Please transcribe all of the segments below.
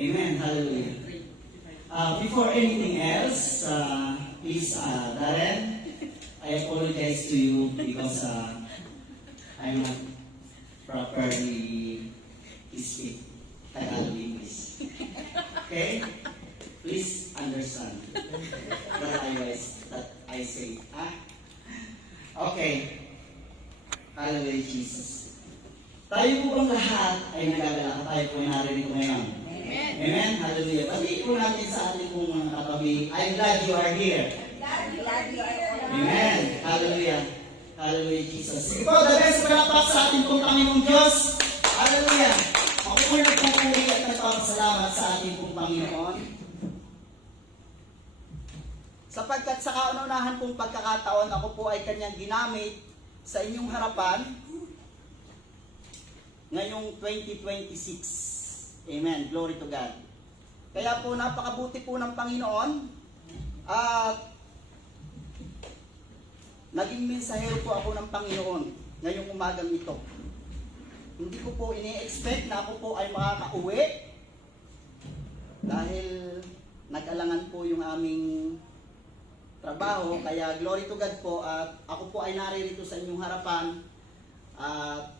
Amen. Hallelujah. Before anything else, please, Darren, I apologize to you because I'm not properly speak Tagalog English. Okay? Please understand that I say. Okay. Hallelujah, Jesus. Tayo po bang lahat ay nagagalak? Tayo po ay naririto ngayon. Amen. Amen. Hallelujah. Pati po natin sa ating pong mga katabi, I'm glad you are here. Amen. Hallelujah. Hallelujah, Jesus. Sige po, the best palakpak sa ating pong Panginoong Diyos. Hallelujah. Ako po ay nagpupuri at nagpapasalamat sa ating pong Panginoon. Sapagkat sa kaunahan pong pagkakataon, ako po ay kanyang ginamit sa inyong harapan ngayong 2026. Amen. Glory to God. Kaya po napakabuti po ng Panginoon at naging mensahero po ako ng Panginoon ngayong umagang ito. Hindi ko po ini-expect na ako po ay makakauwi dahil nag-alangan po yung aming trabaho, kaya glory to God po at ako po ay naririto sa inyong harapan at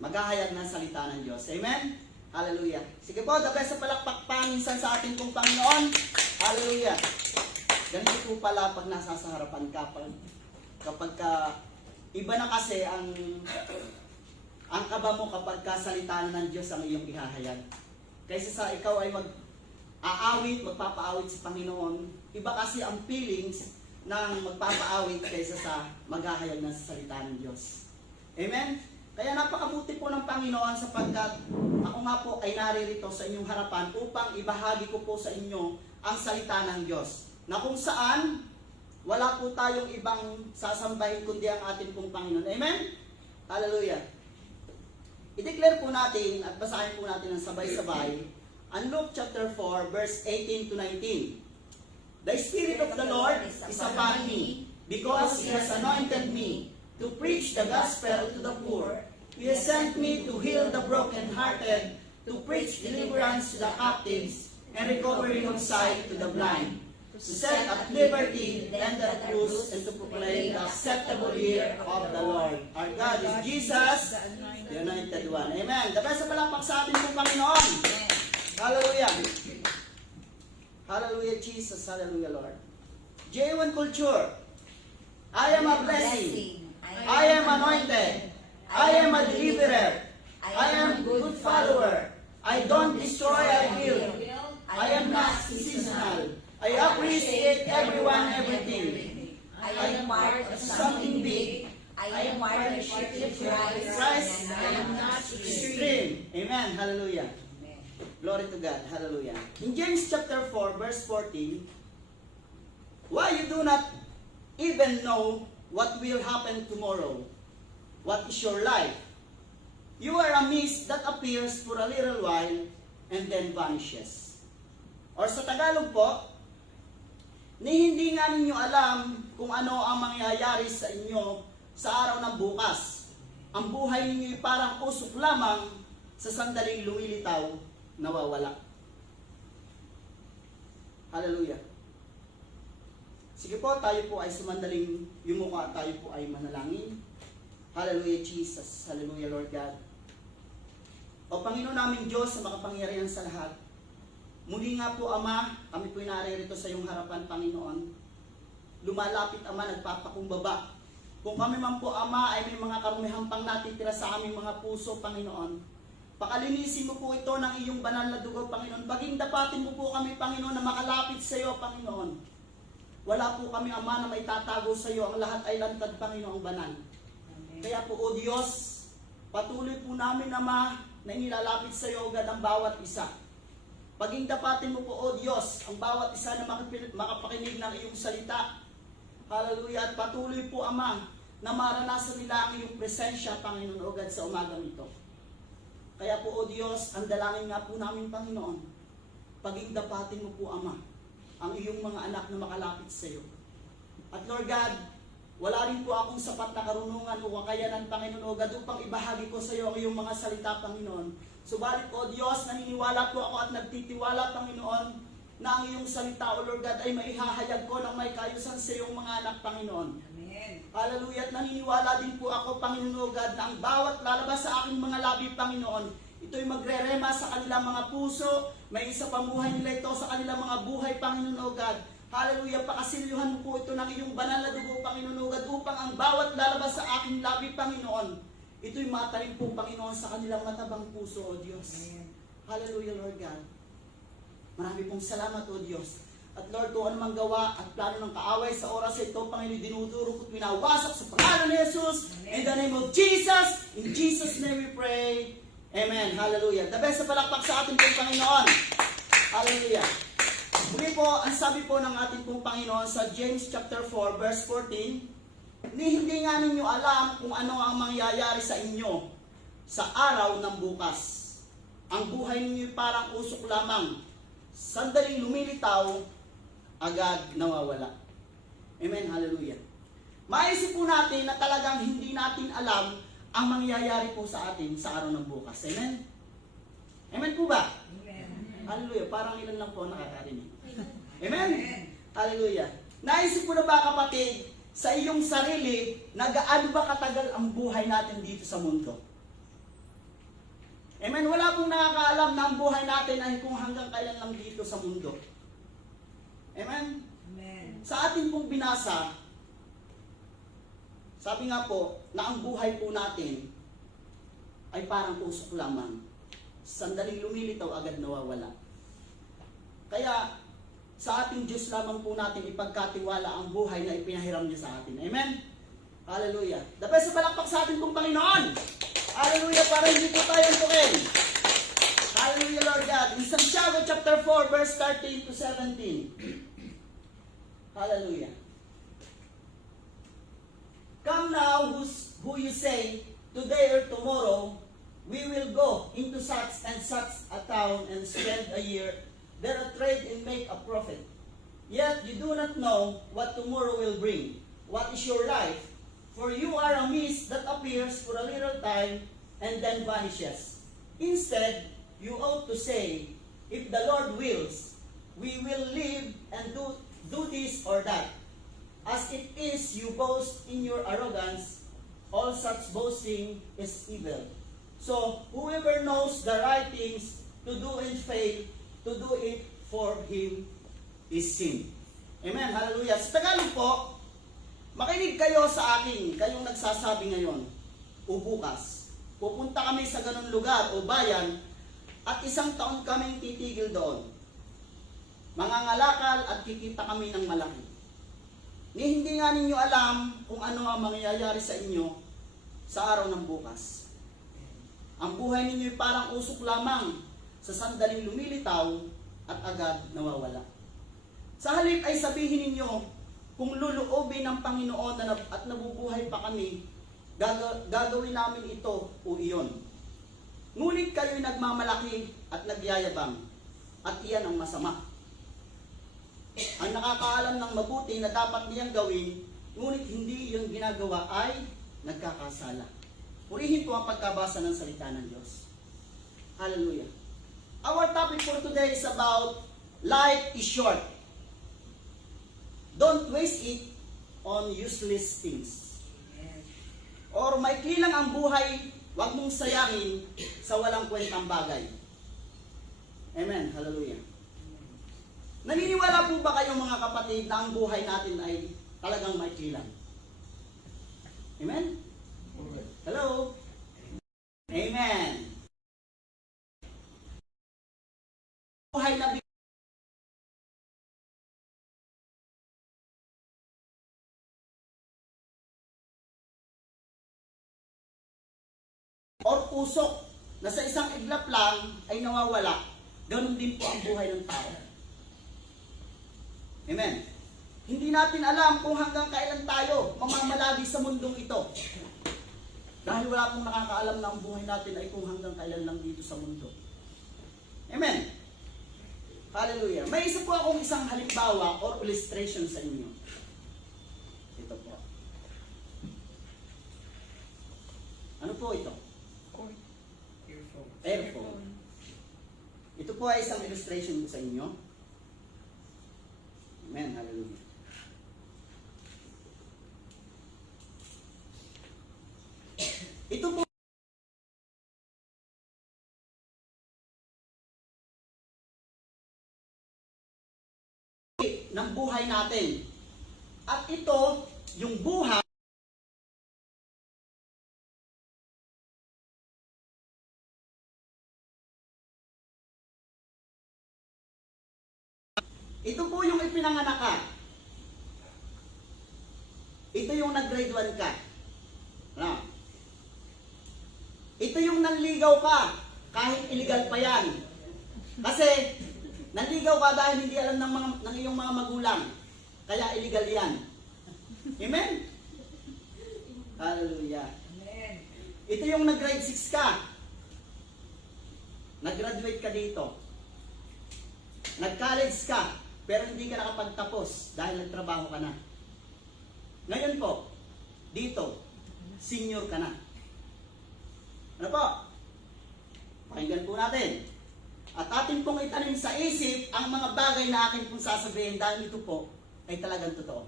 maghahayag ng salita ng Diyos. Amen? Hallelujah. Sige po, the best sa palakpak minsan sa ating pong Panginoon. Hallelujah. Ganito po pala pag nasa sa harapan ka, kapag iba na kasi ang kaba mo kapag kasalita ng Diyos ang iyong ihahayag. Kaysa sa ikaw ay magpapaawit sa Panginoon, iba kasi ang feelings ng magpapaawit kaysa sa maghahayag ng salita ng Diyos. Amen? Kaya napakabuti po ng Panginoon sapagkat ako nga po ay naririto sa inyong harapan upang ibahagi ko po sa inyo ang salita ng Diyos. Na kung saan, wala po tayong ibang sasambahin kundi ang ating pong Panginoon. Amen? Hallelujah. I-declare po natin at basahin po natin ng sabay-sabay ang Luke chapter 4 verse 18 to 19. The Spirit of the Lord is upon me because He has anointed me to preach the gospel to the poor. He has sent me to heal the brokenhearted, to preach deliverance to the captives and recovery of sight to the blind, to set at liberty them that bruised, and to proclaim the acceptable year of the Lord. Our God is Jesus, the Anointed One. Amen. The best sa palakpak sa ating pong Panginoon. Hallelujah. Hallelujah, Jesus. Hallelujah, Lord. J1 Culture. I am a blessing. I am anointed. I am a deliverer. I am a good follower. I don't destroy, I build. I am not seasonal. I appreciate everyone, everything. I am part of something big. I am partnership with Christ. I am not extreme. Amen. Hallelujah. Glory to God. Hallelujah. In James chapter 4, verse 14, why you do not even know what will happen tomorrow? What is your life? You are a mist that appears for a little while and then vanishes. Or sa Tagalog po, hindi nga ninyo alam kung ano ang mangyayari sa inyo sa araw ng bukas. Ang buhay ninyo ay parang usok lamang sa sandaling lumilitaw, nawawala. Hallelujah. Sige po, tayo po ay sumandaling yumuko at tayo po ay manalangin. Hallelujah, Jesus. Hallelujah, Lord God. O Panginoon namin Diyos sa makapangyarihan sa lahat, muli nga po, Ama, kami po naririto sa iyong harapan, Panginoon. Lumalapit, Ama, nagpapakumbaba. Kung kami man po, Ama, ay may mga karumihang pang natitira sa aming mga puso, Panginoon, pakalinisin mo po ito ng iyong banal na dugo, Panginoon. Paging dapatin mo po kami, Panginoon, na makalapit sa iyo, Panginoon. Wala po kami, Ama, na may tatago sa iyo. Ang lahat ay lantad, Panginoong banal. Kaya po, O Diyos, patuloy po namin, Ama, na inilalapit sa iyo agad ang bawat isa. Paging dapatin mo po, O Diyos, ang bawat isa na makapakinig ng iyong salita. Hallelujah. At patuloy po, Ama, na maranasan nila ang iyong presensya, Panginoon, o God, sa umagang ito. Kaya po, O Diyos, ang dalangin nga po namin, Panginoon, paging dapatin mo po, Ama, ang iyong mga anak na makalapit sa iyo. At Lord God, wala rin po akong sapat na karunungan o kakayanan, Panginoon, o God, upang ibahagi ko sa iyo ang iyong mga salita, Panginoon. Subalit, O Diyos, naniniwala po ako at nagtitiwala, Panginoon, na ang iyong salita, O Lord God, ay maihahayag ko ng may kayusan sa iyong mga anak, Panginoon. Amen. Hallelujah. At naniniwala din po ako, Panginoon, O God, na ang bawat lalabas sa aking mga labi, Panginoon, ito'y magrerema sa kanilang mga puso, may isa pamuhay nila ito sa kanilang mga buhay, Panginoon, O God. Hallelujah. Pakasilyuhan mo po ito ng iyong banal na dugo, Panginoon, O God, upang ang bawat lalabas sa aking labi, Panginoon, ito'y matalim po, Panginoon, sa kanilang matabang puso, O Diyos. Amen. Hallelujah, Lord God. Marami pong salamat, O Diyos. At Lord, kung anumang gawa at plano ng kaaway sa oras ito, Panginoon, dinudurog at winawasak sa pangalan ni Jesus. In the name of Jesus. In Jesus' name we pray. Amen. Hallelujah. The best na palakpak sa ating pong Panginoon. Hallelujah. Muli po, ang sabi po ng ating pong Panginoon sa James chapter 4, verse 14, hindi nga ninyo alam kung ano ang mangyayari sa inyo sa araw ng bukas. Ang buhay ninyo parang usok lamang. Sandaling lumilitaw, agad nawawala. Amen, hallelujah. Maisip po natin na talagang hindi natin alam ang mangyayari po sa atin sa araw ng bukas. Amen? Amen po ba? Amen. Hallelujah. Parang ilan lang po ang nakakarinig. Amen? Amen. Hallelujah. Naisip mo na ba, kapatid, sa iyong sarili, na gaano ba katagal ang buhay natin dito sa mundo? Amen? Wala pong nakakaalam na ang buhay natin ay kung hanggang kailan lang dito sa mundo. Amen? Amen. Sa ating pong binasa, sabi nga po, na ang buhay po natin ay parang usok lamang. Sandaling lumilitaw, agad nawawala. Kaya, sa ating Diyos lamang po natin ipagkatiwala ang buhay na ipinahiram niya sa atin. Amen? Hallelujah. The best na palakpak sa ating pong Panginoon. Hallelujah, para hindi po tayo antukin. Hallelujah, Lord God. In Santiago chapter 4, verse 13 to 17. Hallelujah. Come now, who you say, today or tomorrow, we will go into such and such a town and spend a year there a trade and make a profit. Yet you do not know what tomorrow will bring. What is your life? For you are a mist that appears for a little time and then vanishes. Instead, you ought to say, if the Lord wills, we will live and do this or that. As it is, you boast in your arrogance. All such boasting is evil. So, whoever knows the right things to do and fail to do it for him is sin. Amen. Hallelujah. Sa Tagalog po, makinig kayo sa akin, kayong nagsasabi ngayon, o bukas, pupunta kami sa ganun lugar o bayan at 1 taon kaming titigil doon. Mangangalakal at kikita kami ng malaki. Hindi nga ninyo alam kung ano ang mangyayari sa inyo sa araw ng bukas. Ang buhay ninyo ay parang usok lamang sa sandaling lumilitaw at agad nawawala. Sa halip ay sabihin ninyo, kung luluobin ng Panginoon at nabubuhay pa kami, gagawin namin ito o iyon. Ngunit kayo'y nagmamalaki at nagyayabang, at iyan ang masama. Ang nakakaalam ng mabuti na dapat niyang gawin, ngunit hindi yung ginagawa ay nagkakasala. Purihin po ang pagkabasa ng salita ng Diyos. Hallelujah. Our topic for today is about life is short. Don't waste it on useless things. Amen. Or maikli lang ang buhay, huwag mong sayangin sa walang kwentang bagay. Amen. Hallelujah. Naniniwala po ba kayo mga kapatid na ang buhay natin ay talagang maikli lang? Amen? Hello? Amen. Buhay na or usok na sa isang iglap lang ay nawawala, ganun din po ang buhay ng tao. Amen. Hindi natin alam kung hanggang kailan tayo mamamalagi sa mundong ito. Dahil wala pong nakakaalam na ang buhay natin ay kung hanggang kailan lang dito sa mundo. Amen. Hallelujah. May isa po akong isang halimbawa or illustration sa inyo. Ito po. Ano po ito? Earphone. Earphone. Ito po ay isang illustration ko sa inyo. Amen. Hallelujah. Ito po ng buhay natin. At ito, yung buhay, ito po yung ipinanganak ka. Ito yung nag-grade 1 ka. Ano? Ito yung nanligaw ka, kahit illegal pa yan. Kasi, nanligaw ka dahil hindi alam ng iyong mga magulang. Kaya illegal yan. Amen? Hallelujah. Amen. Ito yung nag-grade 6 ka. Nag-graduate ka dito. Nag-college ka, pero hindi ka nakapagtapos dahil nagtrabaho ka na. Ngayon po, dito, senior ka na. Ano po? Pakinggan po natin. At atin pong itanim sa isip ang mga bagay na akin pong sasabihin dahil ito po ay talagang totoo.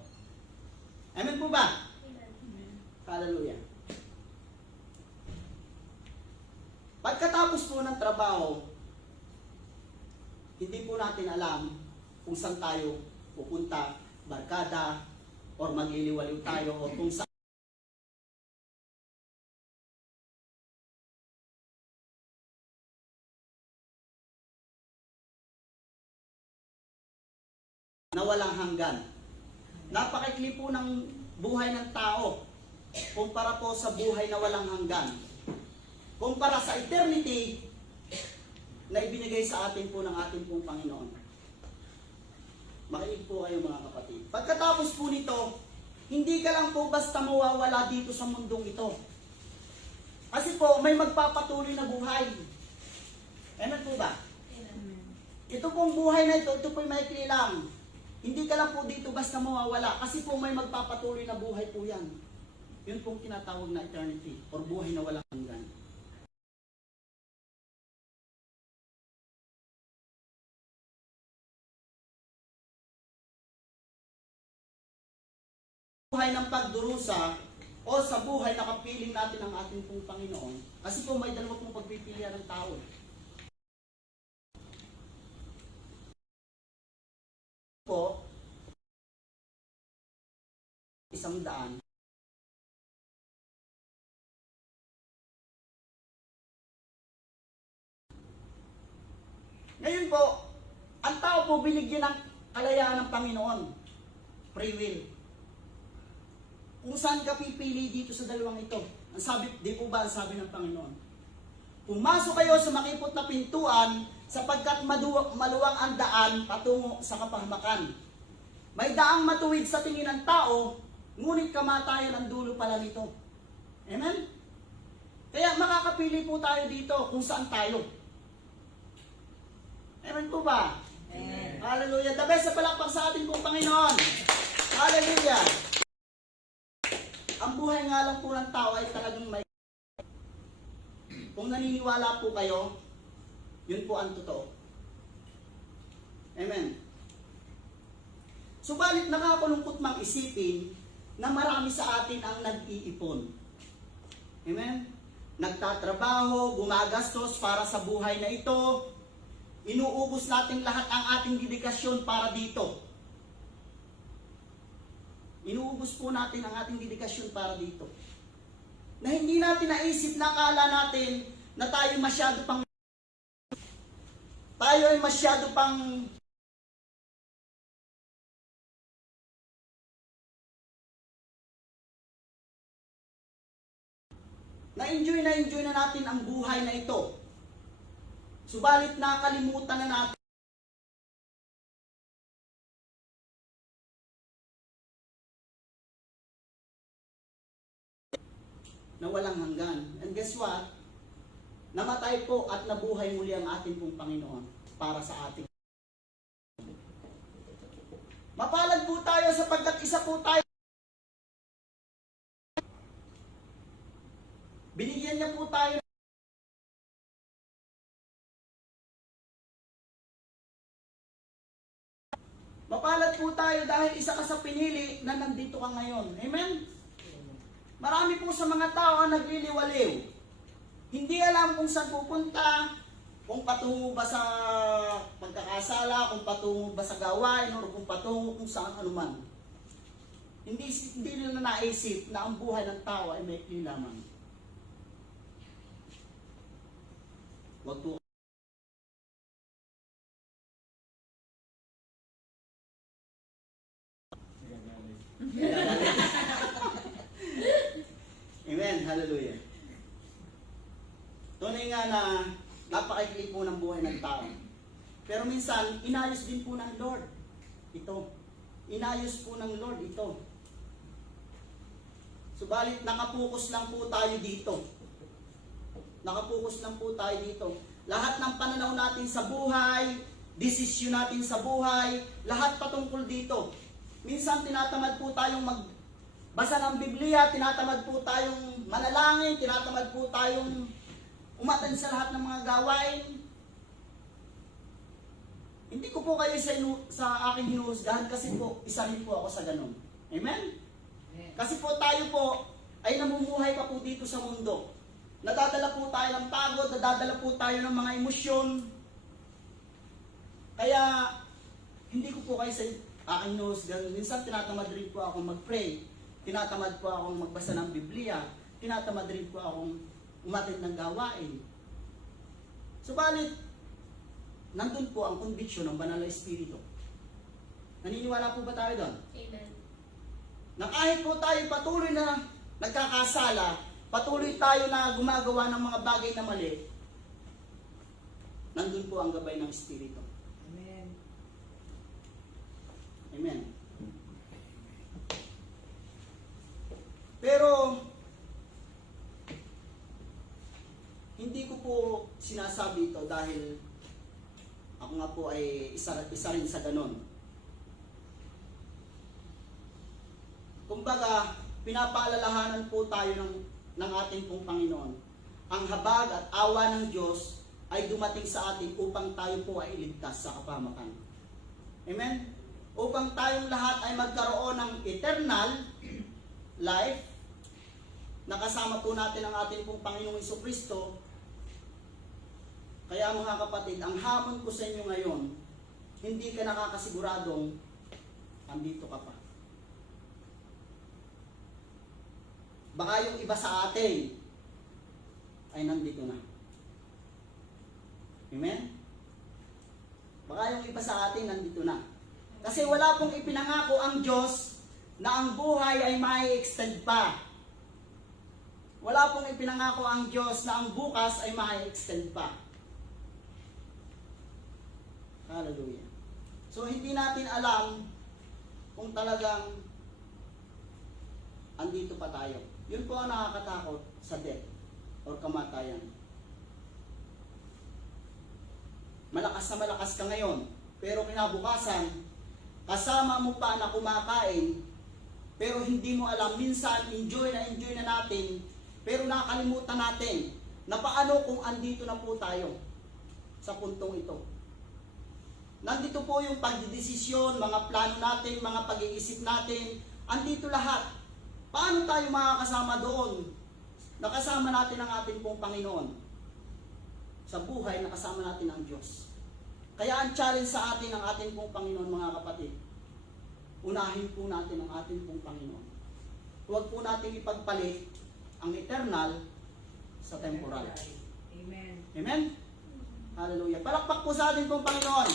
Amen po ba? Amen. Hallelujah. Pagkatapos po ng trabaho, hindi po natin alam kung saan tayo pupunta, barkada, or magliliwaliw tayo, o kung saan na walang hanggan. Napakaikli po ng buhay ng tao kumpara po sa buhay na walang hanggan. Kumpara sa eternity na ibinigay sa atin po ng ating pong Panginoon. Makinig po kayo mga kapatid. Pagkatapos po nito, hindi ka lang po basta mawawala dito sa mundong ito. Kasi po, may magpapatuloy na buhay. Amen po ba? Ito pong buhay na ito po'y maikli lang. Hindi ka lang po dito basta mawawala. Kasi po may magpapatuloy na buhay po yan. Yun pong tinatawag na eternity or buhay na walang hanggan. Buhay ng pagdurusa o sa buhay na kapiling natin ang ating pong Panginoon. Kasi po may dalawa pong pagpipilian ng tao. Po, 100. Ngayon po, ang tao po binigyan ng kalayaan ng Panginoon. Free will. Kung saan ka pipili dito sa dalawang ito? Ang sabi, di po ba ang sabi ng Panginoon? Pumasok kayo sa makipot na pintuan sapagkat maluwang ang daan patungo sa kapahamakan. May daang matuwid sa tingin ng tao, ngunit kamatayan ang dulo pala nito. Amen? Kaya makakapili po tayo dito kung saan tayo. Amen po ba? Amen. Hallelujah. The best sa palakpak sa ating pong Panginoon. Hallelujah. Ang buhay nga lang po ng tao ay talagang may... Kung naniniwala po kayo, yun po ang totoo. Amen. Subalit nakakalungkot mang isipin na marami sa atin ang nag-iipon. Amen? Nagtatrabaho, gumagastos para sa buhay na ito. Inuubos natin lahat ang ating dedikasyon para dito. Inuubos po natin ang ating dedikasyon para dito. Na hindi natin naisip na akala natin na tayo ay masyado pang na-enjoy na natin ang buhay na ito. Subalit nakalimutan na natin na walang hanggan. And guess what? Namatay po at nabuhay muli ang ating pong Panginoon para sa ating. Mapalad po tayo sapagkat isa po tayo. Binigyan niya po tayo Mapalad po tayo dahil isa ka sa pinili na nandito ka ngayon. Amen? Marami po sa mga tao ang nagliliwaliw. Hindi alam kung saan pupunta, kung patungo ba sa pagkakasala, kung patungo ba sa gawain, o kung patungo kung saan anuman. Hindi nila naisip na ang buhay ng tao ay may lamang. Wag po. Amen. Hallelujah. Tunay nga na napakaikli po ng buhay ng tao. Pero minsan, inayos din po ng Lord ito. Inayos po ng Lord ito. Subalit, nakapokus lang po tayo dito. Nakapokus lang po tayo dito. Lahat ng pananaw natin sa buhay, desisyon natin sa buhay, lahat patungkol dito. Minsan, tinatamad po tayong magbasa ng Biblia, tinatamad po tayong manalangin, tinatamad po tayong umatan sa lahat ng mga gawain. Hindi ko po kayo sa aking hinuhusgahan kasi po, isa rin po ako sa ganun. Amen? Kasi po tayo po ay namumuhay pa po dito sa mundo. Nadadala po tayo ng pagod, nadadala po tayo ng mga emosyon. Kaya, hindi ko po kayo sa aking hinuhusgahan. Minsan tinatamad rin po akong mag-pray. Tinatamad po akong magbasa ng Biblia. Tinatamad rin po akong umatid ng gawain. Subalit, nandun po ang conviction ng Banal na Espiritu. Naniniwala po ba tayo doon? Amen. Na kahit po tayo patuloy na nagkakasala, patuloy tayo na gumagawa ng mga bagay na mali, nandun po ang gabay ng Espiritu. Amen. Amen. Pero, hindi ko po sinasabi ito dahil ako nga po ay isa rin sa ganon. Kumbaga, pinapaalalahanan po tayo ng ating pong Panginoon. Ang habag at awa ng Diyos ay dumating sa atin upang tayo po ay iligtas sa kapahamakan. Amen? Upang tayong lahat ay magkaroon ng eternal life, nakasama po natin ang ating pong Panginoong Jesucristo. Kaya mga kapatid, ang hamon ko sa inyo ngayon, hindi ka nakakasiguradong andito ka pa. Baka yung iba sa atin ay nandito na. Amen? Baka yung iba sa atin nandito na. Kasi wala pong ipinangako ang Diyos na ang buhay ay mai-extend pa. Wala pong ipinangako ang Diyos na ang bukas ay mai-extend pa. Hallelujah. So hindi natin alam kung talagang andito pa tayo. Yun po ang nakakatakot sa death or kamatayan. Malakas na malakas ka ngayon, pero kinabukasan, kasama mo pa na kumakain, pero hindi mo alam, minsan enjoy na natin, pero nakakalimutan natin na paano kung andito na po tayo sa puntong ito. Nandito po yung pagdidesisyon, mga plano natin, mga pag-iisip natin, andito lahat. Paano tayo makakasama doon? Nakasama natin ang ating pong Panginoon. Sa buhay, nakasama natin ang Diyos. Kaya ang challenge sa atin ng ating pong Panginoon, mga kapatid, unahin po natin ang ating pong Panginoon. Huwag po natin ipagpalit ang eternal sa temporal. Amen. Amen? Hallelujah. Palakpak po sa ating pong Panginoon.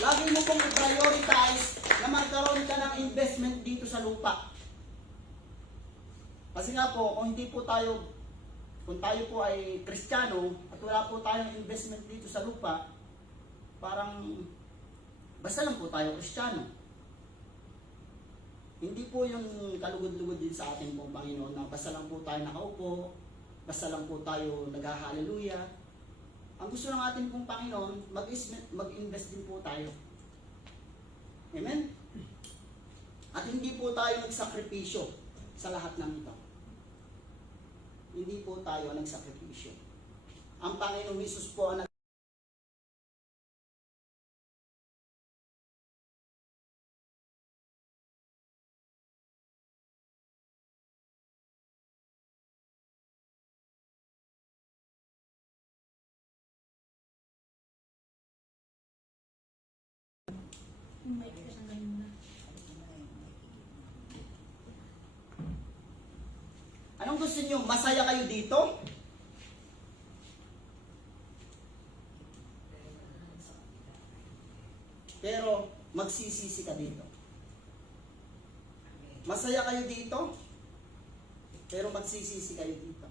Lagi mo pong i-prioritize na magkaroon ka ng investment dito sa lupa. Kasi nga po, kung tayo po ay Kristiyano at wala po tayong investment dito sa lupa, parang basta lang po tayo Kristiyano. Hindi po yung kalugod-lugod din sa ating pong Panginoon na basta lang po tayo nakaupo, basta lang po tayo nag-hallelujah. Ang gusto ng ating pong Panginoon, mag-invest din po tayo. Amen? At hindi po tayo nagsakripisyo sa lahat ng ito. Hindi po tayo nagsakripisyo. Ang Panginoong Hesus po ang Anong gusto niyo? Masaya kayo dito? Pero magsisisi ka dito. Masaya kayo dito? Pero magsisisi kayo dito.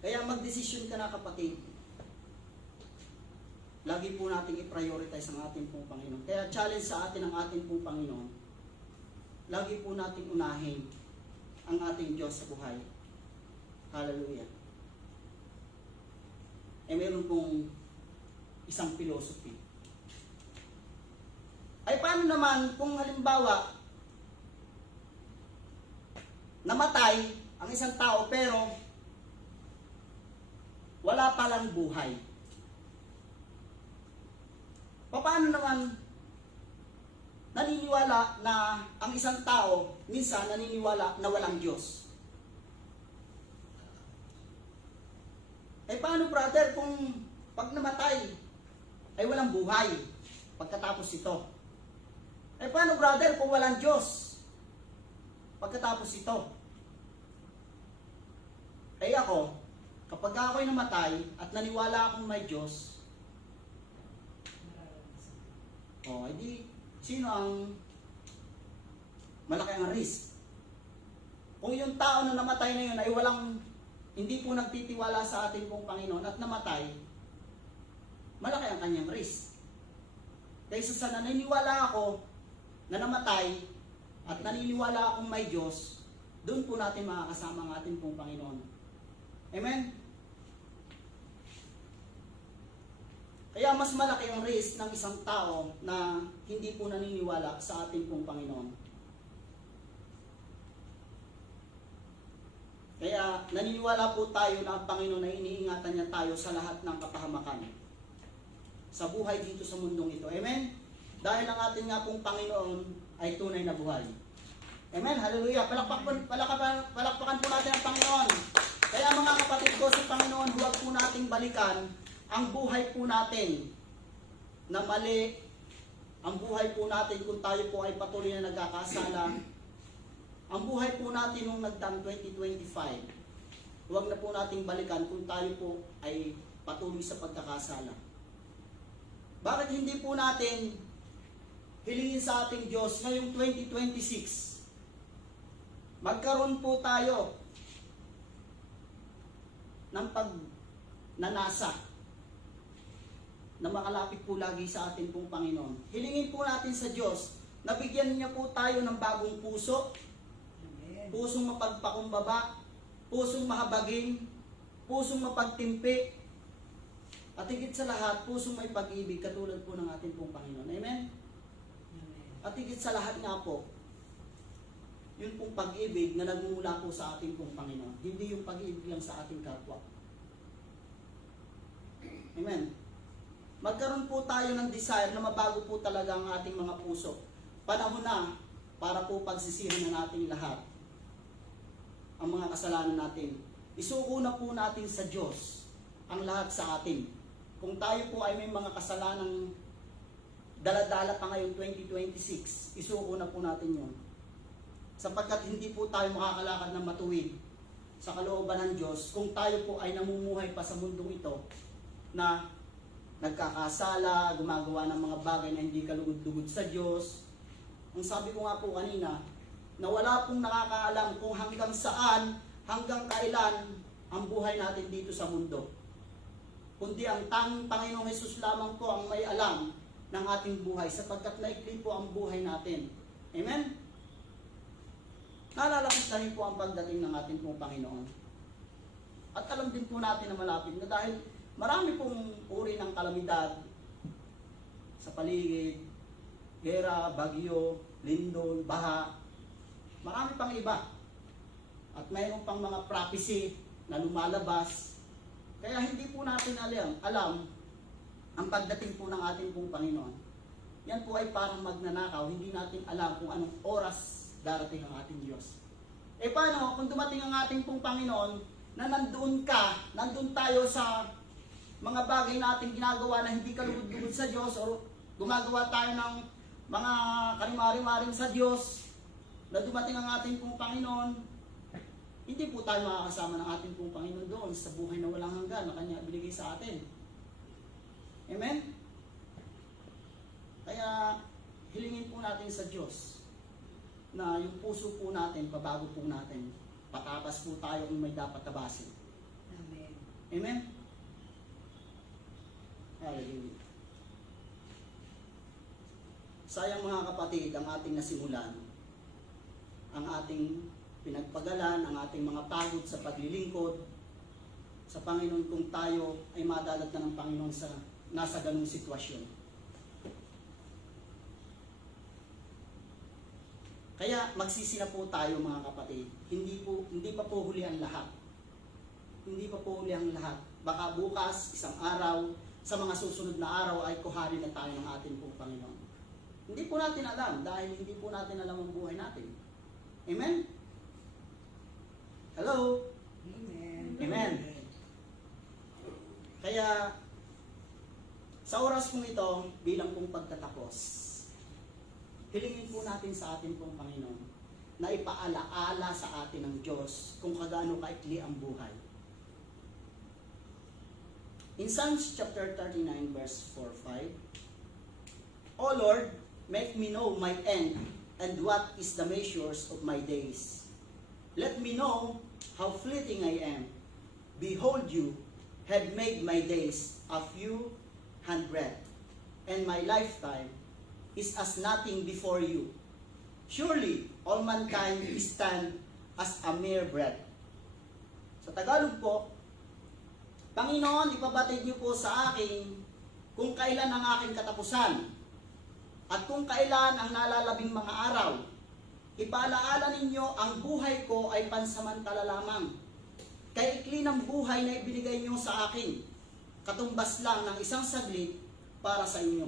Kaya magdesisyon ka na, kapatid. Lagi po nating i-prioritize ang ating pong Panginoon. Kaya challenge sa atin ang ating pong Panginoon. Lagi po nating unahin ang ating Diyos sa buhay. Hallelujah. Meron pong isang philosophy. Ay paano naman kung halimbawa namatay ang isang tao pero wala palang buhay? Paano naman naniniwala na ang isang tao minsan naniniwala na walang Diyos? Paano, brother, kung pag namatay ay walang buhay pagkatapos ito? Paano, brother, kung walang Diyos pagkatapos ito? Ako, kapag ako'y namatay at naniwala akong may Diyos, edi sino ang malaki ang risk? Kung yung tao na namatay na yun ay hindi po nagtitiwala sa ating pong Panginoon at namatay, malaki ang kanyang risk. Kaysa sa naniniwala ako na namatay at naniniwala akong may Diyos, doon po natin makakasama ang ating pong Panginoon. Amen? Kaya mas malaki ang risk ng isang tao na hindi po naniniwala sa ating pong Panginoon. Kaya naniniwala po tayo na ang Panginoon ay iniingatan niya tayo sa lahat ng kapahamakan sa buhay dito sa mundong ito. Amen? Dahil ang ating nga pong Panginoon ay tunay na buhay. Amen? Hallelujah! Palakpakan po natin ang Panginoon. Kaya mga kapatid ko sa Panginoon, huwag po nating balikan ang buhay po natin na mali, ang buhay po natin kung tayo po ay patuloy na nagkakasala, ang buhay po natin nung nagdaang 2025, huwag na po nating balikan kung tayo po ay patuloy sa pagkakasala. Bakit hindi po natin hilingin sa ating Diyos ngayong 2026, magkaroon po tayo ng pagnanasa na makalapit po lagi sa ating pong Panginoon. Hilingin po natin sa Diyos na bigyan niya po tayo ng bagong puso, pusong mapagpakumbaba, pusong mahabagin, pusong mapagtimpi, at higit sa lahat, pusong may pag-ibig katulad po ng ating pong Panginoon. Amen? At higit sa lahat nga po, yun pong pag-ibig na nagmumula po sa ating pong Panginoon. Hindi yung pag-ibig lang sa ating kapwa. Amen? Magkaroon po tayo ng desire na mabago po talaga ang ating mga puso. Panahon na para po pagsisihan na natin lahat ang mga kasalanan natin. Isuko na po natin sa Diyos ang lahat sa atin. Kung tayo po ay may mga kasalanang daladala pa ngayong 2026, isuko na po natin yun. Sapagkat hindi po tayo makakalakad ng matuwid sa kalooban ng Diyos kung tayo po ay namumuhay pa sa mundong ito na nagkakasala, gumagawa ng mga bagay na hindi kalugod-lugod sa Diyos. Ang sabi ko nga po kanina, na wala pong nakakaalam kung hanggang saan, hanggang kailan ang buhay natin dito sa mundo. Kundi ang tanging Panginoong Hesus lamang po ang may alam ng ating buhay sapagkat naikli po ang buhay natin. Amen? Nalalapit na rin po ang pagdating ng ating pong Panginoon. At alam din po natin na malapit na dahil marami pong uri ng kalamidad sa paligid, gera, bagyo, lindol, baha, marami pang iba. At mayroon pang mga prophecy na lumalabas. Kaya hindi po natin alam ang pagdating po ng ating pong Panginoon. Yan po ay parang magnanakaw, hindi natin alam kung anong oras darating ang ating Diyos. Paano kung dumating ang ating pong Panginoon, na nandun tayo sa mga bagay natin ginagawa na hindi kalugod-lugod sa Diyos, o gumagawa tayo ng mga karimari-maring sa Diyos, na dumating ang ating pong Panginoon, hindi po tayo makakasama ng ating pong Panginoon doon sa buhay na walang hanggan na Kanya binigay sa atin. Amen? Kaya, hilingin po natin sa Diyos na yung puso po natin, pabago po natin, patapas po tayo kung may dapat tabasin. Amen. Amen? Hallelujah. Sayang mga kapatid, ang ating nasimulan, ang ating pinagpagalan, ang ating mga pagod sa paglilingkod sa Panginoon kung tayo ay madalat na ng Panginoon sa nasa ganung sitwasyon. Kaya magsisi na po tayo mga kapatid. Hindi pa po huli ang lahat. Hindi pa po huli ang lahat. Baka bukas, isang araw, sa mga susunod na araw ay kuhanin na tayo ng ating pong Panginoon. Hindi po natin alam dahil hindi po natin alam ang buhay natin. Amen? Hello? Amen. Amen. Kaya, sa oras pong ito, bilang pong pagtatapos, hilingin po natin sa ating pong Panginoon na ipaalaala sa atin ng Diyos kung kagaano kaikli ang buhay. In Psalms chapter 39 verse 4-5, O Lord, make me know my end and what is the measures of my days. Let me know how fleeting I am. Behold, you have made my days a few handbreadth, and my lifetime is as nothing before you. Surely, all mankind stand as a mere breath. Sa Tagalog po, Panginoon, ipabatid niyo po sa akin kung kailan ang aking katapusan at kung kailan ang nalalabing mga araw. Ipaalaala ninyo ang buhay ko ay pansamantala lamang. Kaikli ng buhay na ibinigay niyo sa akin, katumbas lang ng isang saglit para sa inyo.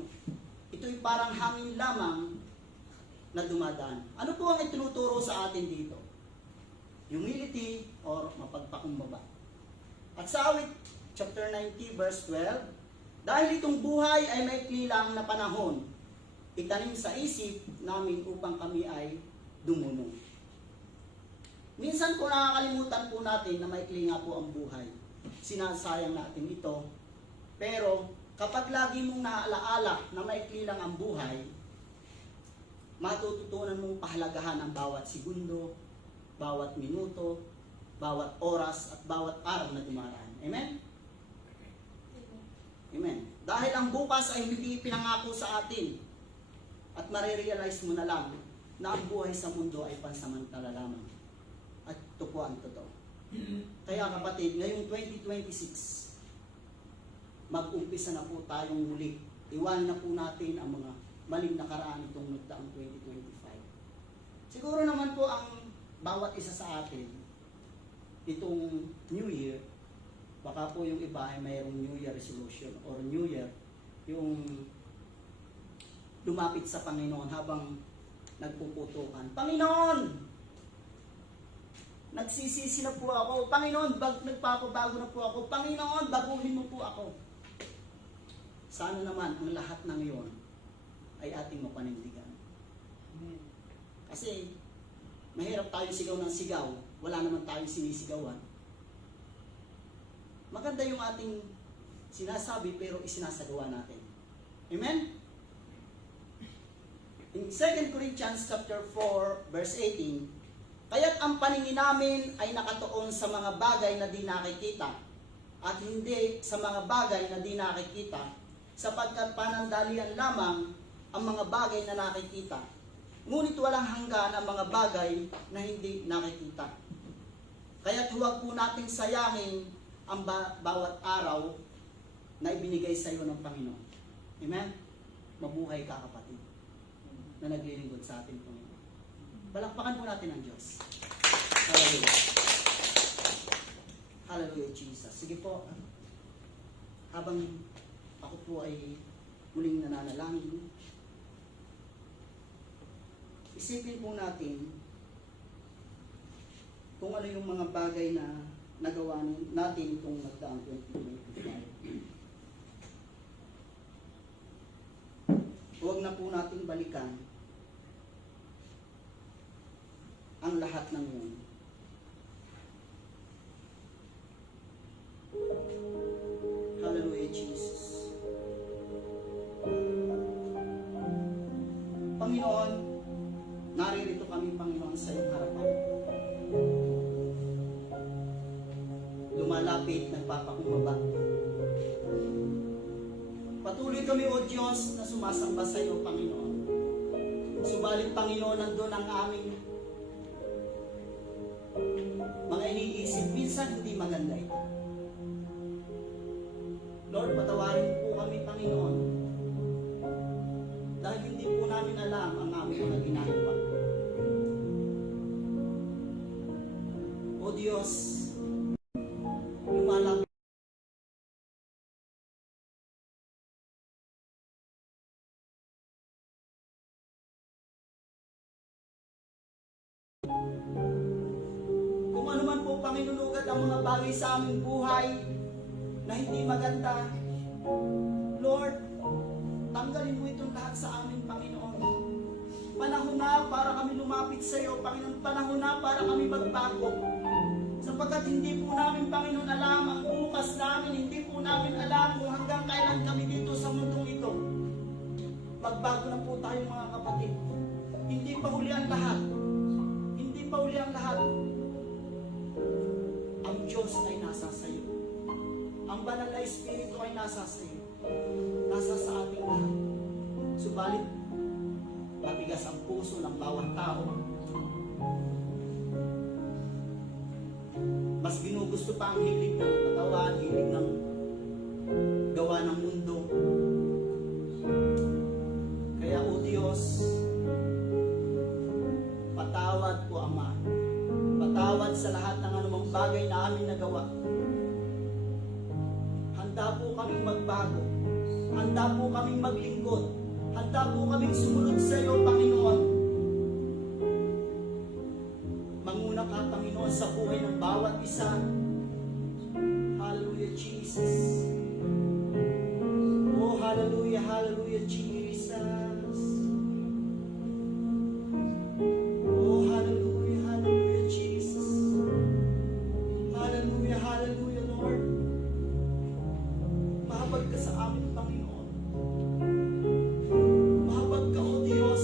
Ito'y parang hangin lamang na dumadaan. Ano po ang itinuturo sa atin dito? Humility or mapagpakumbaba. At sa awit chapter 90 verse 12, dahil itong buhay ay maikli lang na panahon, itanim sa isip namin upang kami ay dumunong. Minsan po nakakalimutan po natin na maikli nga po ang buhay. Sinasayang natin ito. Pero kapag lagi mong naalaala na maikli lang ang buhay, matututunan mong pahalagahan ang bawat segundo, bawat minuto, bawat oras, at bawat araw na dumaraan. Amen? Amen. Dahil ang bukas ay hindi pinangako sa atin, at marirealize mo na lang na ang buhay sa mundo ay pansamantala lamang. At ito po ang totoo. Kaya kapatid, ngayong 2026, mag-umpisa na po tayong muli. Iwan na po natin ang mga maling nakaraan itong nagdaang 2025. Siguro naman po ang bawat isa sa atin, itong New Year, baka po yung iba ay mayroong New Year resolution or New Year, yung lumapit sa Panginoon habang nagpuputukan. Panginoon! Nagsisisi na po ako. Panginoon, nagpapabago na po ako. Panginoon, baguhin mo po ako. Sana naman ang lahat ng iyon ay ating mapanindigan. Kasi mahirap tayo sigaw ng sigaw, wala naman tayong sinisigawan. Maganda yung ating sinasabi pero isinasagawa natin. Amen? In 2 Corinthians chapter 4 verse 18, kaya't ang paningin namin ay nakatuon sa mga bagay na di nakikita at hindi sa mga bagay na di nakikita, sapagkat panandalian lamang ang mga bagay na nakikita, ngunit walang hanggan ang mga bagay na hindi nakikita. Kaya't huwag po nating sayangin ang bawat araw na ibinigay sa iyo ng Panginoon. Amen? Mabuhay ka kapatid na naglilingkod sa ating Panginoon. Palakpakan po natin ang Diyos. Hallelujah. Hallelujah, Jesus. Sige po, habang ako po ay muling nananalangin, isipin po natin kung ano yung mga bagay na nagawa natin itong nagdaang 2025. Huwag na po natin balikan ang lahat ng yun. Hallelujah, Jesus. Panginoon, naririto kami, Panginoon, sa iyong harapan. Lumalapit, nagpapakumbaba. Patuloy kami, O Diyos, na sumasamba sa iyo, Panginoon. Subalit, Panginoon, nandun ang aming mga iniisip. Minsan, hindi maganda ito. Lord, patawarin po kami, Panginoon, dahil hindi po namin alam ang aming mga ginagawa. O Diyos, lumalapit kung ano man po, Panginoon, ugat ang mga bagay sa aming buhay na hindi maganda. Lord, tanggalin mo itong lahat sa amin, Panginoon. Panahon na para kami lumapit sa iyo, Panginoon. Panahon na para kami magbago. Sapagkat hindi po namin, Panginoon, alam ang bukas namin. Hindi po namin alam kung hanggang kailan kami dito sa mundong ito. Magbago na po tayo, mga kapatid. Hindi pa huli ang lahat. Hindi pa huli ang lahat. Ang Diyos ay nasa sa iyo. Ang banal na Espiritu ay nasa sa iyo. Nasa sa ating lahat. Subalit, matigas ang puso ng bawat tao. Mas ginugusto pa ang hilig ng katawan, hilig ng gawa ng mundo. Kaya, O Diyos, patawad po, Ama. Patawad sa lahat ng anumang bagay na amin nagawa. Handa po kaming magbago. Handa po kaming maglingkod. Handa po kaming sumunod sa iyo, Panginoon. Manguna ka, Panginoon, sa buhay ng bawat isa. Hallelujah, Jesus. Oh, hallelujah, hallelujah, Jesus. Oh, hallelujah, hallelujah, Jesus. Hallelujah, hallelujah, Lord. Mahabag ka sa amin, Panginoon. Mahabag ka, O Diyos,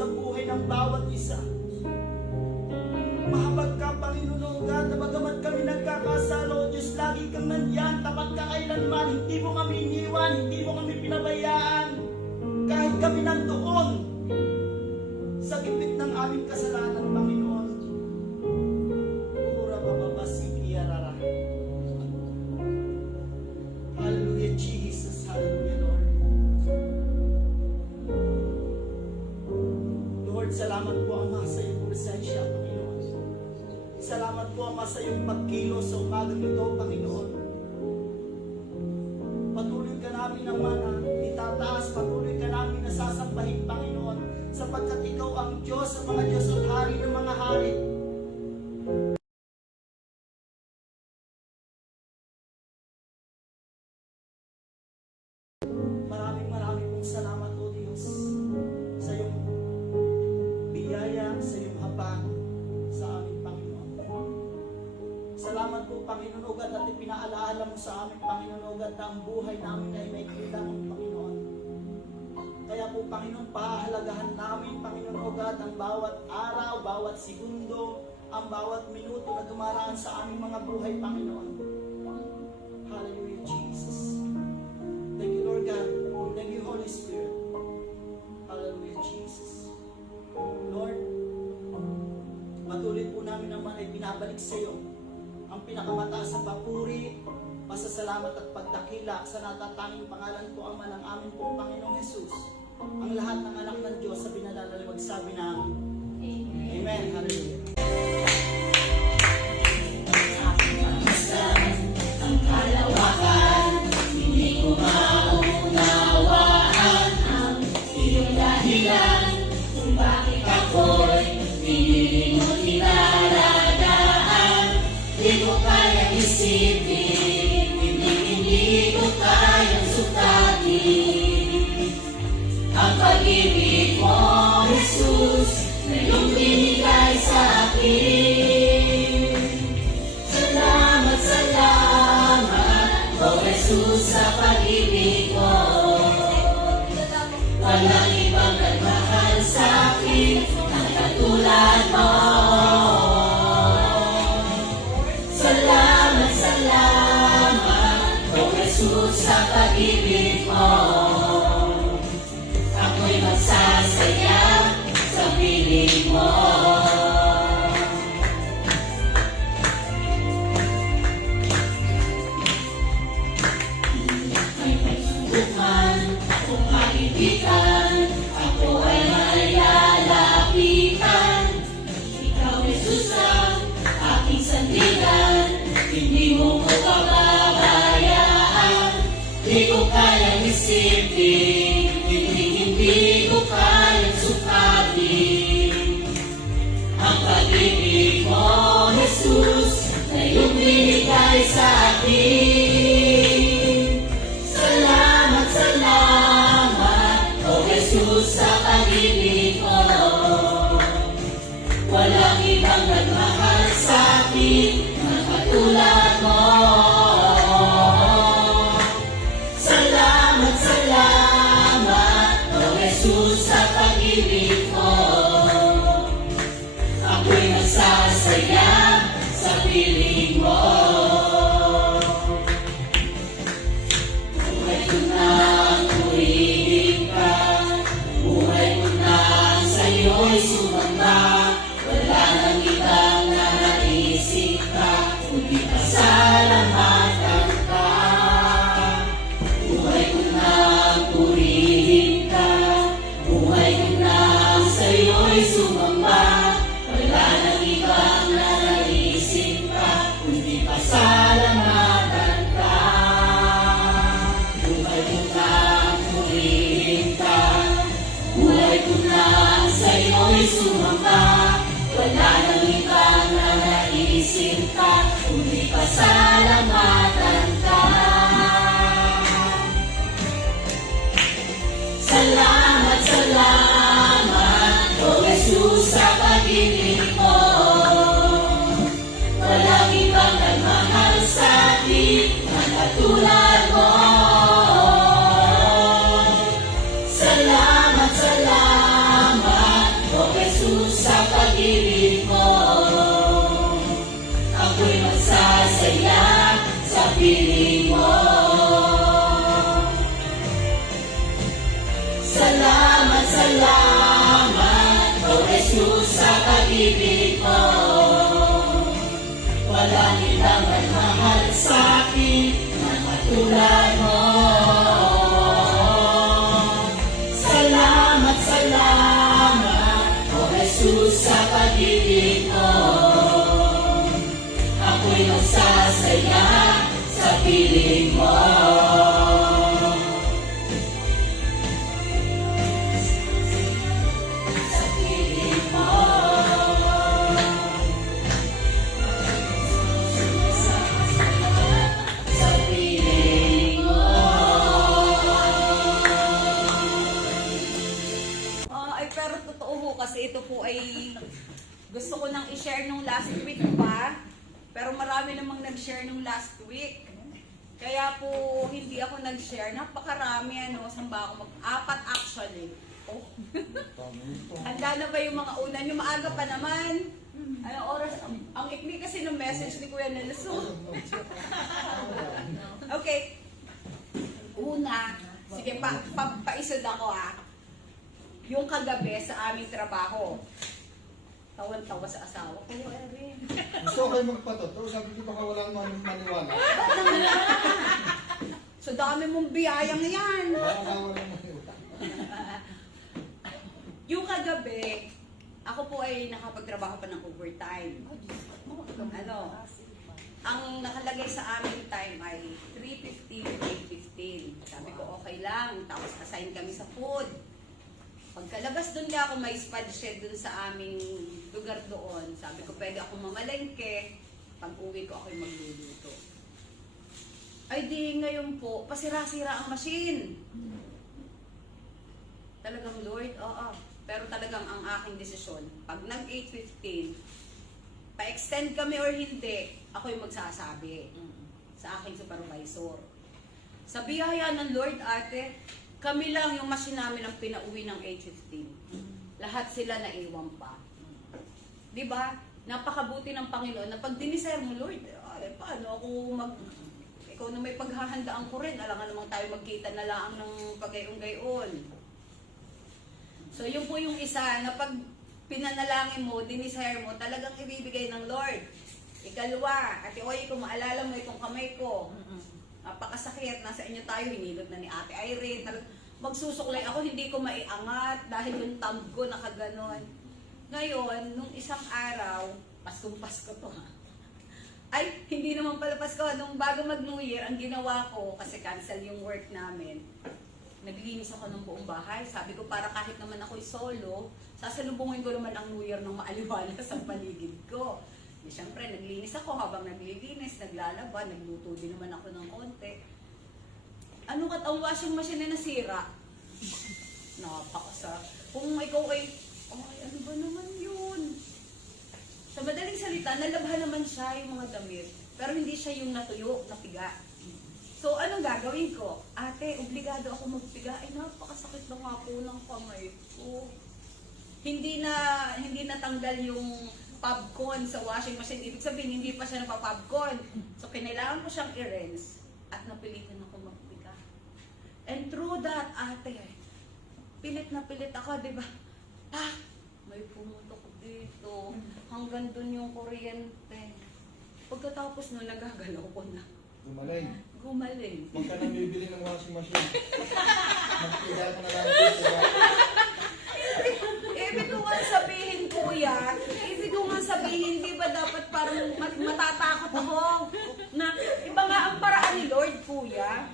sa buhay ng bawat isa. Mahabag ka, Panginoon, O God, na bagamat kami nagkakasala, O Diyos, lagi kang nandiyan, tapat ka kailanman, hindi mo kami iniwan, hindi mo kami pinabayaan. Kahit kami nandoon sa gipit ng aming kasalanan, Panginoon. Ura bababasikiarara. Hallelujah, Jesus. Hallelujah, Lord. Lord, salamat po, Ama, sa iyong presensya, Panginoon. Salamat po, Ama, sa iyong pagkilos sa umagang ito, Panginoon. Patuloy ka namin, Ama, na itataas, patuloy ka namin nasasambahin, Panginoon, sapagkat ikaw ang Diyos sa mga Diyos at Hari ng mga hari. Maraming pong salamat, O Diyos, sa iyong biyaya, sa iyong habag sa aming Panginoon. Salamat po, Panginoon, O God, at ipinaalaala mo sa amin, Panginoon, O God, na ang buhay namin ay may kailangan, Panginoon. Kaya po, Panginoon, pahalagahan namin, Panginoon, O God, ang bawat araw, bawat segundo, ang bawat minuto na dumaraan sa aming mga buhay, Panginoon. Hallelujah, Jesus. Thank you, Lord God. Thank you, Holy Spirit. Hallelujah, Jesus. Lord, patuloy po namin naman ay binabalik sa iyo ang pinakamataas na papuri, pasasalamat at pagdakila sa natatanging pangalan po, Ama, ng amin pong Panginoong Jesus. Ang lahat ng anak ng Diyos sa binalala magsabi ng Amen. Amen. Hallelujah. Ang kalawakan, hindi ko maunawaan ang iyong dahilan kung bakit ako'y hindi mo tinalagaan. Di mo kayang isipin, hindi ko kayang sukatin. Ang pag-ibig mo, Jesus, na iyong binigay sa akin. Salamat, salamat, O Jesus, sa pag-ibig mo. Walang ibang nagmahal sa akin na katulad mo. Salamat, salamat, O Jesus, sa pag-ibig mo. Ako'y magsasaya sa piling mo. May pagsubukan, akong kaibigan, ako ay mayalapitan. Ikaw, Jesus, ang aking sandigan, hindi mo ko pababayaan. Di ko kayang isipin, hindi ko kayang sukatin. Ang pag-ibig mo, Jesus, na iyong binigay sa akin. Salamat, salamat, O Jesus, sa pag-ibig mo. Walang ibang nagmahal sa akin na katulad mo. Salamat, salamat, O Jesus, sa pag-ibig mo. Ako'y masasaya sa piling mo. Buhay ko nang purihin ka, buhay ko nang sa'yo'y sumamba. Wala nang ibang nanaisip ka, kundi pasalamatan ka. Buhay ko nang purihin ka, buhay ko nang sa'yo'y sumamba. Wala nang ibang nanaisip ka, kundi pasalamatan ka. Buhay ko nang purihin ka, buhay ko nang sa'yo'y sumamba. Wala nang ibang nanaisip ka, kundi pasalamatan ka. Salamat, salamat, O Jesus, sa pag-ibig mo. Walang ibang nagmahal sa akin na katulad mo. Salamat, salamat, O Jesus, sa pag-ibig mo. Ako'y magsasaya sa piling mo. Salamat, salamat, O Jesus, sa pag-ibig mo. Walang ibang nagmahal sa akin na katulad mo. Salamat, salamat, O Jesus, sa pag-ibig mo. Ako'y magsasaya sa piling mo. Sa piling mo. Sa piling mo. Ay, pero totoo ho kasi ito po ay gusto ko nang i-share nung last week pa. Pero marami namang nag-share nung last week. Kaya po hindi ako nag-share. Napakarami saan ba ako apat actually. Oh. Handa na ba yung mga una? Yung maaga pa naman. Anong oras? Ang ikli kasi ng message ni Kuya Nelson. Okay. Una, sige paisod ako Yung kagabi sa aming trabaho. Tawan-tawa sa asawa ko. Gusto kayo magpatotoo, sabi ko baka walang maniwala. So dami mong biyayang yan. Baka walang maniwala. Yung kagabi, ako po ay nakapagtrabaho pa ng overtime. Ang nakalagay sa aming time ay 3:15, 8:15. Sabi ko okay lang, tapos assign kami sa food. Pagkalabas doon nga ako, may spad shed doon sa aming lugar doon. Sabi ko pwede ako mamalengke. Pag uwi ko, ako'y magluluto. Ay di ngayon po, pasira-sira ang machine. Talagang Lord, oo. Pero talagang ang aking desisyon, pag nag 8:15, pa-extend kami or hindi, ako'y magsasabi sa aking supervisor. Sa biyaya ng Lord, ate, kami lang yung machine namin ang pinauwi ng 8:15. Lahat sila naiwan pa. Diba? Napakabuti ng Panginoon na pag diniser mo, Lord, ay, paano ako ikaw na may paghahandaan ko rin, alangan namang tayo magkita na lang ng pagayong-gayon. So, yun po yung isa na pag pinanalangin mo, dinisire mo, talagang ibibigay ng Lord. Ikalawa, Ate Oy, kung maalala mo itong kamay ko, napakasakit, nasa inyo tayo, hinilot na ni Ate Irene, magsusuklay ako, hindi ko maiangat dahil yung thumb ko nakaganon. Ngayon, nung isang araw, Paskong-Pasko to ha, ay, hindi naman pala Pasko, nung bago mag-New Year, ang ginawa ko, kasi cancel yung work namin, naglinis ako ng buong bahay. Sabi ko, para kahit naman ako'y solo, sasalubungin ko naman ang New Year ng maaliwalas sa paligid ko. Di syempre, naglinis ako habang naglilinis, naglalaba, nagluto din naman ako ng konti. Ano kat ang washing machine na nasira? Napakasa. Kung ikaw ay ano ba naman yun? Sa madaling salita, nalabhan naman siya yung mga damit, pero hindi siya yung natuyo, napiga. So, anong gagawin ko? Ate, obligado ako magpiga. Ay, napakasakit na nga po ng kamay ko. Hindi na tanggal yung popcorn sa washing machine. Ibig sabihin, hindi pa siya napapopcorn. So, kinailangan ko siyang i-rinse at napilitan ako magpiga. And through that, ate, pilit na pilit ako, di ba? May pumutok dito. Hanggang dun yung kuryente. Pagkatapos nun, nagagalaw ko na. Gumaling. Huwag ka nang bibili ng washing machine. Magpila ka na lang dito. Ibig ko nga sabihin, kuya, di ba dapat parang matatakot ako? Na, iba nga ang paraan ni Lord, kuya.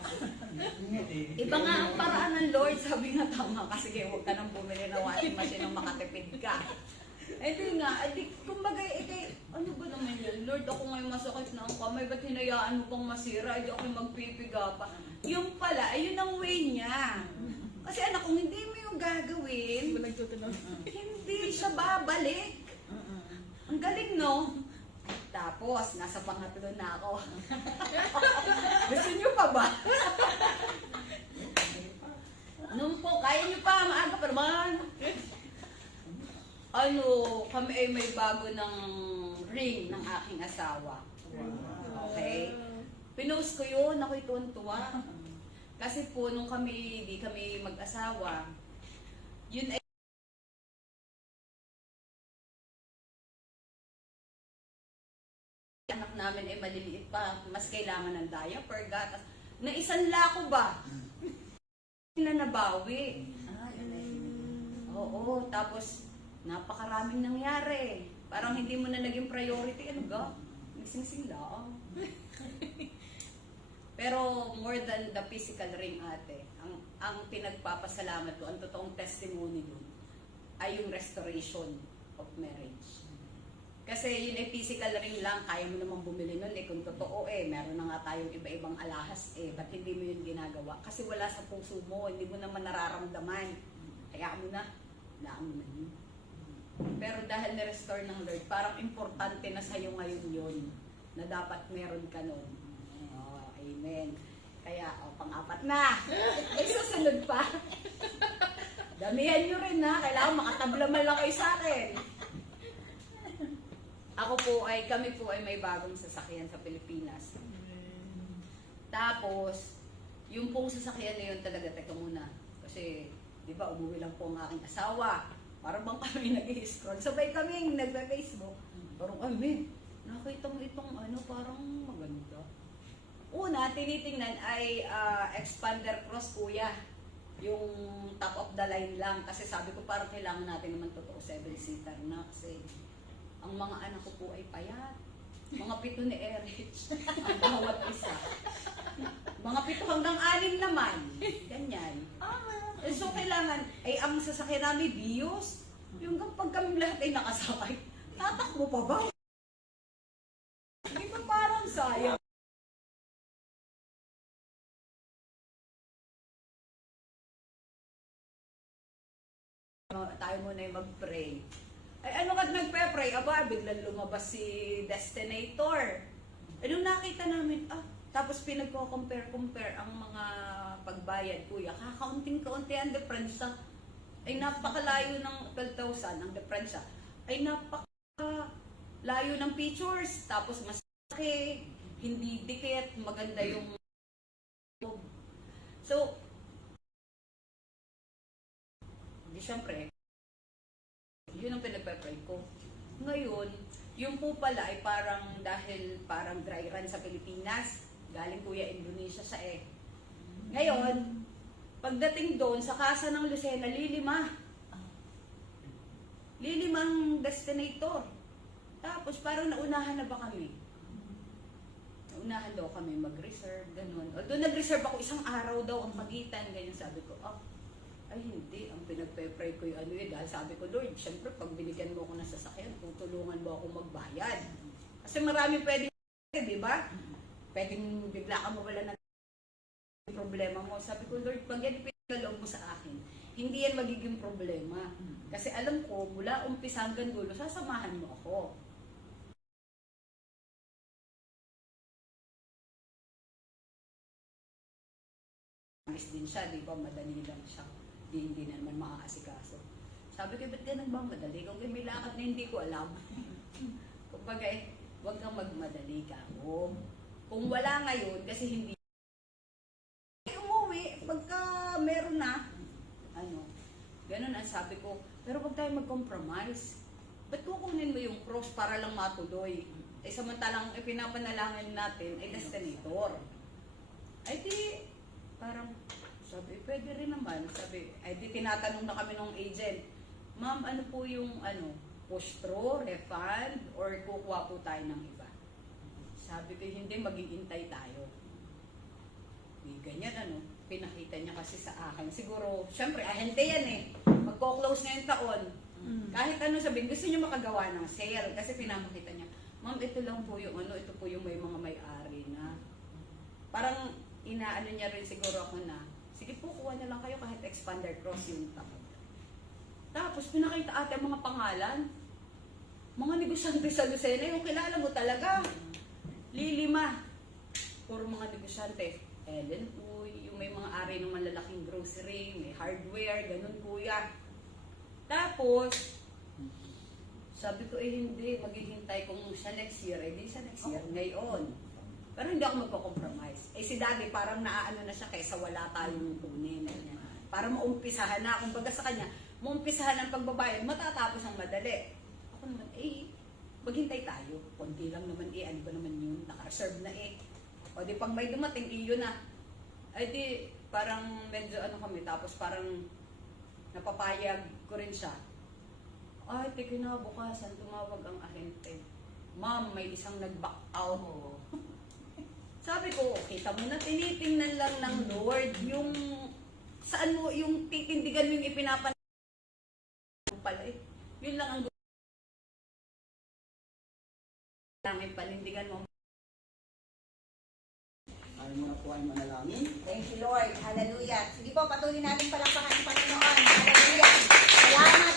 Iba nga ang paraan ng Lord, sabi nga tama kasi kaya huwag ka nang bumili ng washing machine nang makatipid ka. Di nga, kumbaga, ano ba naman yun? Lord, ako ngayon masakit na ang kamay, ba't hinayaan mo pang masira? Hindi ako magpipiga pa. Yung pala, ayun ang way niya. Kasi anak, kung hindi mo yung gagawin, hindi siya babalik. Ang galing, no? Tapos, nasa pangatlo na ako. Gusto niyo pa ba? Nung po, kaya niyo pa, maaga pa naman. Kami ay may bago ng ring ng aking asawa. Okay? Pinost ko yun, ako'y tuwan-tuwa. Kasi po, nung di kami mag-asawa, yun ay anak namin ay maliliit pa, mas kailangan ng diaper, gatas. Naisanla ko ba? Na nabawi. Oo, tapos napakaraming nangyari. Parang hindi mo na naging priority. Ano ga? Nagsing-sing lang. Pero more than the physical ring, ate, ang pinagpapasalamat ko, ang totoong testimony doon, ay yung restoration of marriage. Kasi yun ay physical ring lang, kaya mo namang bumili nun kung totoo meron na nga tayong iba-ibang alahas ba't hindi mo yun ginagawa? Kasi wala sa puso mo, hindi mo naman nararamdaman. Kaya mo na, laan mo na yun. Pero dahil na-restore ng Lord, parang importante na sa'yo ngayon yun, na dapat meron ka nun. Amen. Kaya, pang-apat na. May susunod pa. Damihan nyo rin na. Kailangan makatabla man lang kayo sa akin. Kami po ay may bagong sasakyan sa Pilipinas. Tapos, yung pong sasakyan na yun talaga, teka muna. Kasi, di ba, umuwi lang po ang aking asawa. Parang bang kami nag-i-scroll. Sabay kami nag-Facebook. Parang, nakita mo itong parang maganda. Una, tinitingnan ay expander cross, kuya. Yung top of the line lang. Kasi sabi ko parang kailangan natin naman totoo 7-seater na. Kasi ang mga anak ko po ay payat. Mga 7 ni Erich. Ang bawat isa. Mga 7 hanggang 6 naman. Ganyan. So kailangan, ang sasakyan namin, Vios. Yung pag kami lahat ay nakasakay, tatakbo pa ba? Hindi tayo muna yung mag-pray. Ay ano ka nagpe-pray? Aba, biglang lumabas si Destinator. Anong nakita namin? Tapos pinagko-compare ang mga pagbayad, kuya. Kakaunting-kaunti ang depensa. Ay napakalayo ng 12,000 ang depensa. Ay napakalayo ng features. Tapos mas laki, hindi dikit, maganda yung... So, di syempre, yun ang pinagpe-pray ko. Ngayon, yung po pala ay dahil parang dry run sa Pilipinas, galing kuya Indonesia sa Ngayon, pagdating doon sa Casa ng Lucena, lilima ang Destinator. Tapos parang naunahan na ba kami? Naunahan daw kami mag-reserve, ganun. Although nag-reserve ako, isang araw daw ang pagitan, ganyan. Sabi ko, ay hindi, ang pinagpe-pray ko yung dahil sabi ko, Lord, syempre pag binigyan mo ako ng sasakyan, tutulungan mo ako magbayad. Kasi marami pwedeng, di ba? Pwedeng bigla ka mawala ng problema mo. Sabi ko, Lord, pag yan pinagalob mo sa akin, hindi yan magiging problema. Kasi alam ko, mula umpisa hanggang dulo, sasamahan mo ako. Miss din siya, di ba? Madali lang siya. Hindi na naman maaasikaso. Sabi ko, ba't ganun ba madali? Kung may lakad na hindi ko alam. Kumbaga huwag kang magmadali ka. Kung wala ngayon, kasi hindi umuwi, pagka meron na, ganun ang sabi ko. Pero huwag tayo mag-compromise. Ba't kukunin mo yung cross para lang matuloy? Samantalang pinapanalangin natin ay Destinator. Ay di, parang sabi, pwede rin naman. Sabi, di tinatanong na kami ng agent, ma'am, ano po yung push-through, refund, or kukuha po tayo ng iba? Sabi ko, hindi, maghihintay tayo. Ganyan, pinakita niya kasi sa akin. Siguro, syempre, ahente yan magko-close na yung taon. Kahit sabihin, gusto niya makagawa ng sale. Kasi pinapakita niya, ma'am, ito lang po yung ito po yung may mga may-ari na. Parang, inaano niya rin siguro ako na, sige po, kuha na lang kayo kahit expander cross yung taon. Tapos, pinakita ate mga pangalan. Mga negosyante sa Lucena, yung kilala mo talaga. Lilima. Puro mga negosyante. Ellen Uy, yung may mga ari ng malalaking grocery, may hardware, ganun kuya. Tapos, sabi ko, hindi, maghihintay kung sa next year, di sa next year, ngayon. Pero hindi ako magko-compromise. Si daddy parang naaano na siya kaysa wala tayong kunin. Para maumpisahan na. Kung baga sa kanya, maumpisahan ang pagbabayad, matatapos ang madali. Ako naman, maghintay tayo. Kunti lang naman ano ba naman yun? Naka-reserve na O di pag may dumating, yun na. Ay di, parang medyo kami. Tapos parang napapayag ko rin siya. Ay, kinabukasan, tumawag ang ahente. Ma'am, may isang nag-back out. Sabi ko, kita mo na, tinitingnan lang ng Lord yung saan mo, yung titindigan mo yung ipinapanalangin pala Yun lang ang namin panindigan mo. Ay mga po ay manalangin. Thank you, Lord. Hallelujah. Sige po, patuloy natin palakpakan ang Panginoon. Hallelujah. Salamat,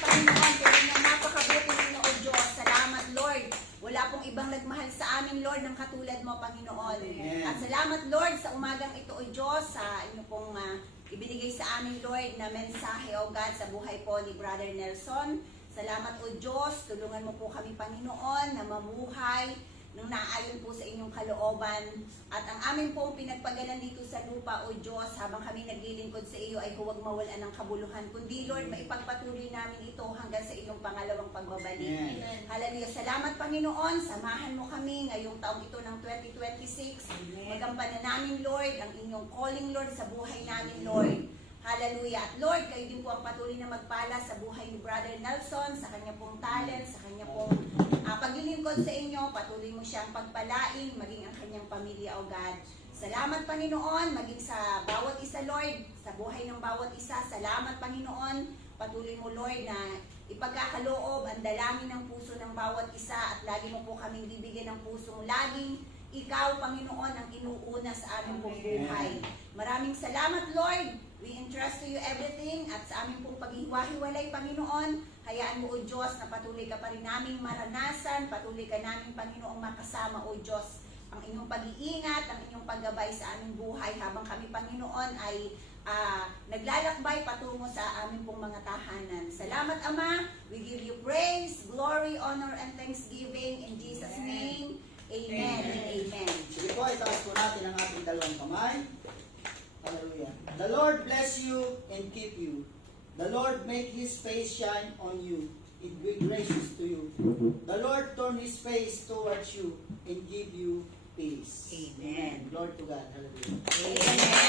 Panginoon. Pero nga napakabuti ninyo, O Diyos. Salamat, Lord. Wala pong ibang nagmahal sa amin, Lord, ng katulad mo, Panginoon. Amen. At salamat, Lord, sa umagang ito, O Diyos, sa inyo pong ibinigay sa amin, Lord, na mensahe, O God, sa buhay po ni Brother Nelson. Salamat, O Diyos. Tulungan mo po kami, Panginoon, na mamuhay nung naayon po sa inyong kalooban. At ang amin pong pinagpagalan dito sa lupa, O Diyos, habang kami naglilingkod sa iyo ay huwag mawalan ng kabuluhan. Kundi, Lord, maipagpatuloy namin ito hanggang sa iyong pangalawang pagbabalik. Amen. Hallelujah. Salamat, Panginoon. Samahan mo kami ngayong taong ito ng 2026. Magampanan namin, Lord, ang inyong calling, Lord, sa buhay namin, Lord. Hallelujah. At Lord, kayo din po ang patuloy na magpala sa buhay ni Brother Nelson, sa kanya pong talent, sa kanya pong paglilingkod sa inyo. Patuloy mo siyang pagpalain, maging ang kanyang pamilya, O God. Salamat, Panginoon, maging sa bawat isa, Lord, sa buhay ng bawat isa. Salamat, Panginoon. Patuloy mo, Lord, na ipagkakaloob ang dalangin ng puso ng bawat isa at lagi mo po kaming bibigyan ng pusong laging ikaw, Panginoon, ang inuuna sa aming pong buhay. Maraming salamat, Lord. We entrust to you everything at sa aming pong paghiwa-hiwalay, Panginoon, hayaan mo, O Diyos, na patuloy ka pa rin naming maranasan, patuloy ka namin, Panginoong makasama, O Diyos, ang inyong pag-iingat, ang inyong paggabay sa aming buhay habang kami, Panginoon, ay naglalakbay patungo sa aming pong mga tahanan. Salamat, Ama. We give you praise, glory, honor, and thanksgiving in Jesus' name. Amen and amen. Sige po, itaas po natin ang ating dalawang kamay. Hallelujah. The Lord bless you and keep you. The Lord make His face shine on you and be gracious to you. The Lord turn His face towards you and give you peace. Amen. Glory to God. Hallelujah. Amen.